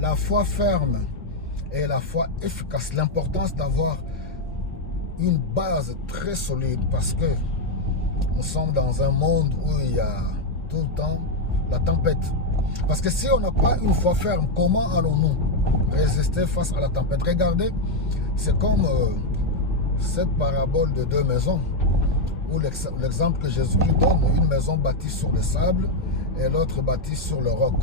la foi ferme et la foi efficace. L'importance d'avoir une base très solide parce que nous sommes dans un monde où il y a tout le temps la tempête. Parce que si on n'a pas une foi ferme, comment allons-nous résister face à la tempête? Regardez, c'est comme cette parabole de deux maisons, où l'exemple que Jésus-Christ donne, une maison bâtie sur le sable et l'autre bâtie sur le roc.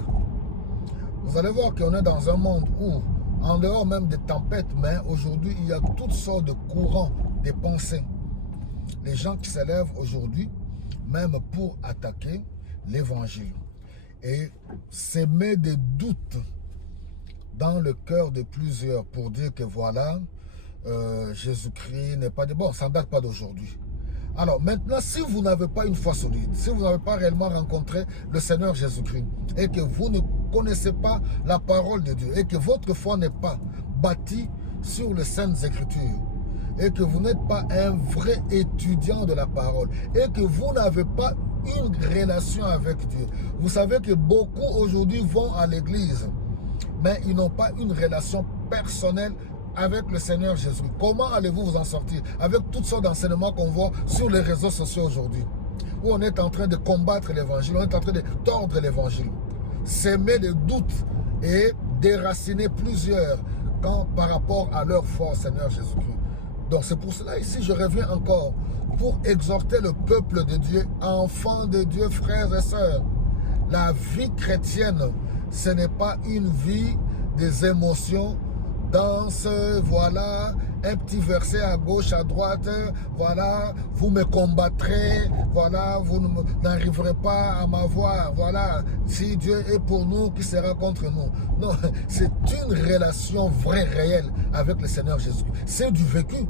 Vous allez voir qu'on est dans un monde où, en dehors même des tempêtes, mais aujourd'hui, il y a toutes sortes de courants de pensées. Les gens qui s'élèvent aujourd'hui, même pour attaquer l'évangile et s'aimer des doutes dans le cœur de plusieurs pour dire que voilà, Jésus-Christ n'est pas de bon, ça ne date pas d'aujourd'hui. Alors maintenant, si vous n'avez pas une foi solide, si vous n'avez pas réellement rencontré le Seigneur Jésus-Christ et que vous ne connaissez pas la parole de Dieu et que votre foi n'est pas bâtie sur les Saintes Écritures et que vous n'êtes pas un vrai étudiant de la parole et que vous n'avez pas une relation avec Dieu. Vous savez que beaucoup aujourd'hui vont à l'église, mais ils n'ont pas une relation personnelle avec le Seigneur Jésus. Comment allez-vous vous en sortir avec toutes sortes d'enseignements qu'on voit sur les réseaux sociaux aujourd'hui, où on est en train de combattre l'évangile, on est en train de tordre l'évangile, s'aimer des doutes et déraciner plusieurs par rapport à leur foi au Seigneur Jésus-Christ. Donc c'est pour cela ici je reviens encore pour exhorter le peuple de Dieu, enfants de Dieu, frères et sœurs. La vie chrétienne, ce n'est pas une vie des émotions, danse, voilà, un petit verset à gauche, à droite, voilà, vous me combattrez, voilà, vous n'arriverez pas à m'avoir, voilà, si Dieu est pour nous, qui sera contre nous? Non, c'est une relation vraie, réelle avec le Seigneur Jésus. C'est du vécu.